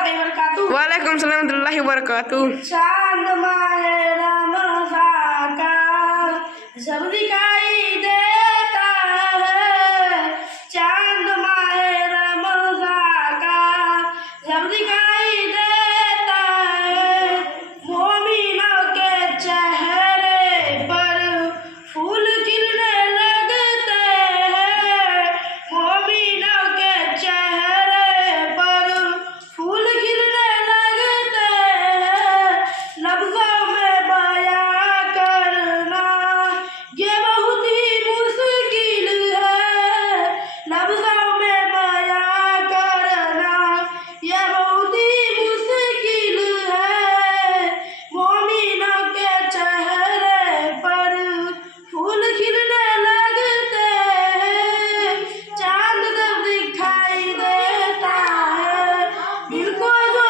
वरहमतुल्लाहि वबरकातुहू। वालेकुम सलाम वरहमतुल्लाहि वबरकातुहू। चांद माहे रमज़ान का जब दिखाई देता है, चांद माहे रमज़ान का जब दिखाई देता है, मोमिनों के चेहरे पर फूल खिलने लगते हैं, मोमिनों के चेहरे पर फूल खिलने लगते हैं। लफ्ज़ों में बयां करना ये बहुत ही मुश्किल है, लफ्ज़ों में बयां करना ये बहुत ही मुश्किल है। मोमिनों के चेहरे पर फूल खिलने लगते हैं, चांद जब दिखाई देता है, दिल को जो